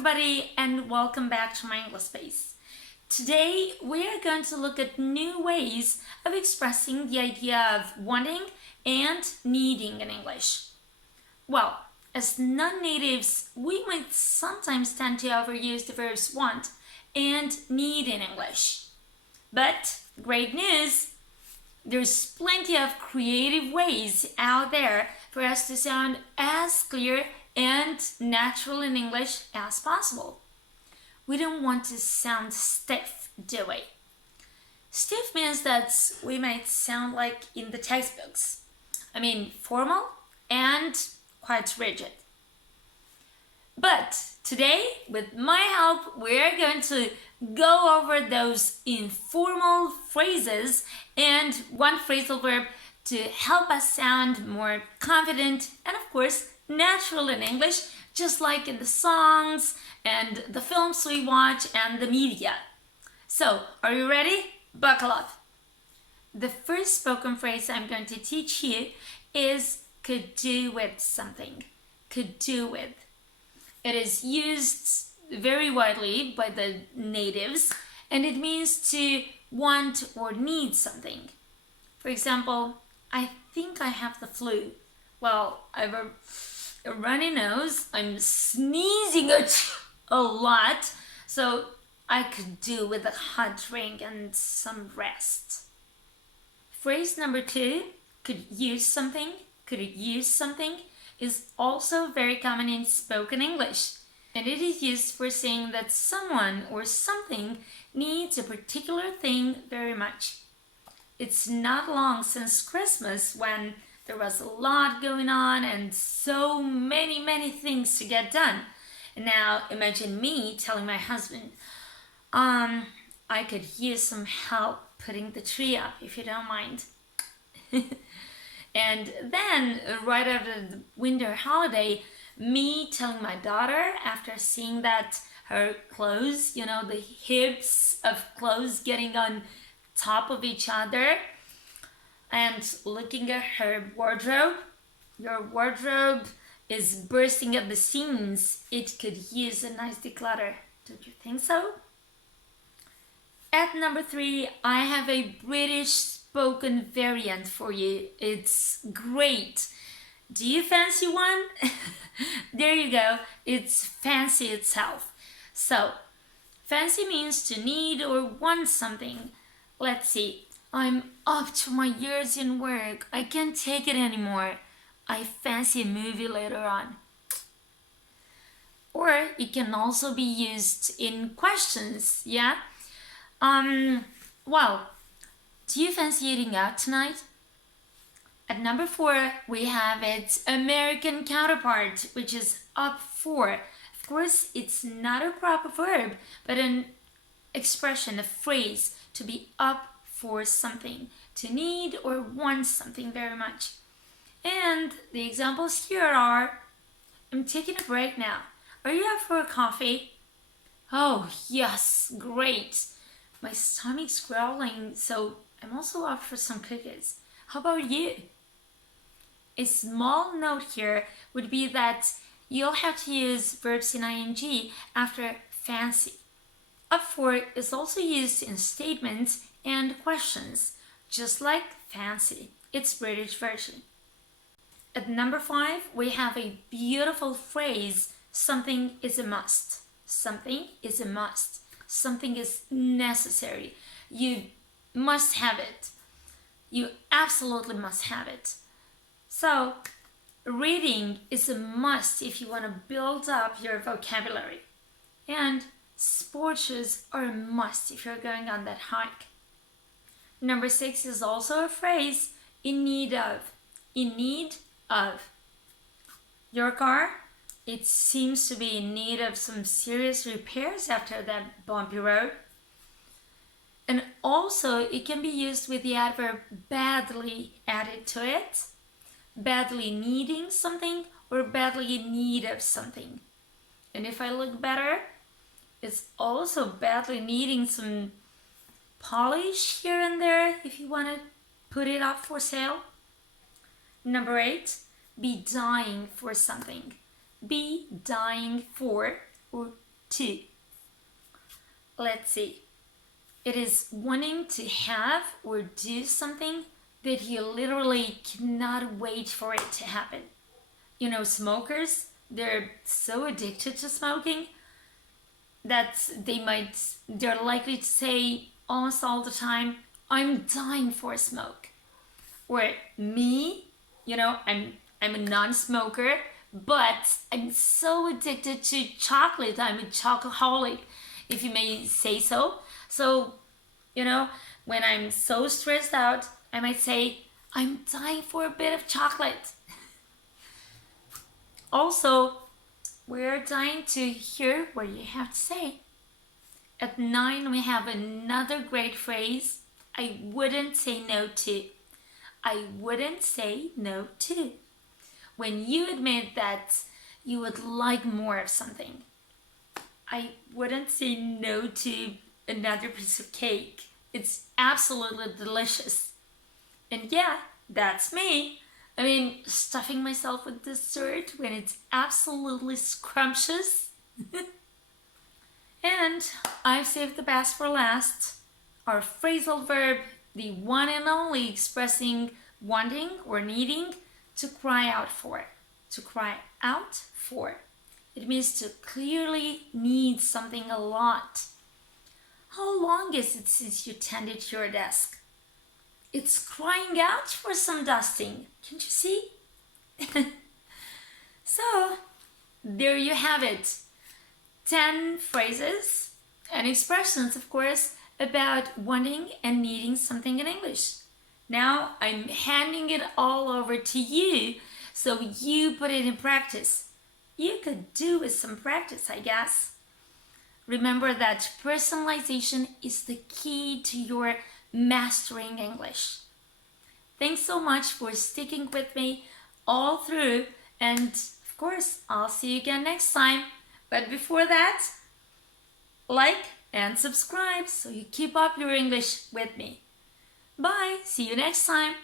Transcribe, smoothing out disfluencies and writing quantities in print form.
everybody, and welcome back to my English space. Today we are going to look at new ways of expressing the idea of wanting and needing in English. Well, as non-natives, we might sometimes tend to overuse the verbs want and need in English. But great news! There's plenty of creative ways out there for us to sound as clear and natural in English as possible. We don't want to sound stiff, do we? Stiff means that we might sound like in the textbooks. I mean, formal and quite rigid. But today, with my help, we're going to go over those informal phrases and one phrasal verb to help us sound more confident and, of course, natural in English, just like in the songs and the films we watch and the media. So, are you ready? Buckle up. The first spoken phrase I'm going to teach you is could do with something. Could do with. It is used very widely by the natives and it means to want or need something. For example, I think I have the flu. Well, I've a runny nose, I'm sneezing a lot, so I could do with a hot drink and some rest. Phrase number 2, could use something, is also very common in spoken English, and it is used for saying that someone or something needs a particular thing very much. It's not long since Christmas when there was a lot going on and so many things to get done. And now imagine me telling my husband, I could use some help putting the tree up if you don't mind. And then right after the winter holiday, me telling my daughter after seeing that her clothes, the hips of clothes getting on top of each other, and looking at her wardrobe. Your wardrobe is bursting at the seams. It could use a nice declutter. Don't you think so? At number 3, I have a British spoken variant for you. It's great. Do you fancy one? There you go. It's fancy itself. So, fancy means to need or want something. Let's see. I'm up to my ears in work. I can't take it anymore. I fancy a movie later on. Or it can also be used in questions, yeah? Well, do you fancy eating out tonight? At number 4, we have its American counterpart, which is up for. Of course, it's not a proper verb, but an expression, a phrase, to be up for something, to need or want something very much. And the examples here are, I'm taking a break now. Are you up for a coffee? Oh, yes, great. My stomach's growling, so I'm also up for some cookies. How about you? A small note here would be that you'll have to use verbs in ing after fancy. Up for is also used in statements and questions, just like fancy, its British version. At number 5, we have a beautiful phrase, something is a must. Something is a must. Something is necessary. You must have it. You absolutely must have it. So, reading is a must if you want to build up your vocabulary. And sports shoes are a must if you're going on that hike. Number 6 is also a phrase, in need of. In need of. Your car, it seems to be in need of some serious repairs after that bumpy road. And also, it can be used with the adverb badly added to it. Badly needing something or badly in need of something. And if I look better, it's also badly needing some polish here and there if you want to put it up for sale. Number 8, be dying for something. Be dying for or to. Let's see. It is wanting to have or do something that you literally cannot wait for it to happen. You know, smokers, they're so addicted to smoking that they're likely to say almost all the time, I'm dying for a smoke. Or me, you know, I'm a non-smoker, but I'm so addicted to chocolate. I'm a chocoholic, if you may say so. So, you know, when I'm so stressed out, I might say, I'm dying for a bit of chocolate. Also, we're dying to hear what you have to say. At 9, we have another great phrase, I wouldn't say no to. I wouldn't say no to. When you admit that you would like more of something. I wouldn't say no to another piece of cake. It's absolutely delicious. And yeah, that's me. I mean, stuffing myself with dessert when it's absolutely scrumptious. And I've saved the best for last. Our phrasal verb, the one and only, expressing wanting or needing to cry out for. To cry out for. It means to clearly need something a lot. How long is it since you tended to your desk? It's crying out for some dusting. Can't you see? So, there you have it. 10 phrases and expressions, of course, about wanting and needing something in English. Now I'm handing it all over to you so you put it in practice. You could do with some practice, I guess. Remember that personalization is the key to your mastering English. Thanks so much for sticking with me all through, and of course, I'll see you again next time. But before that, like and subscribe so you keep up your English with me. Bye, see you next time.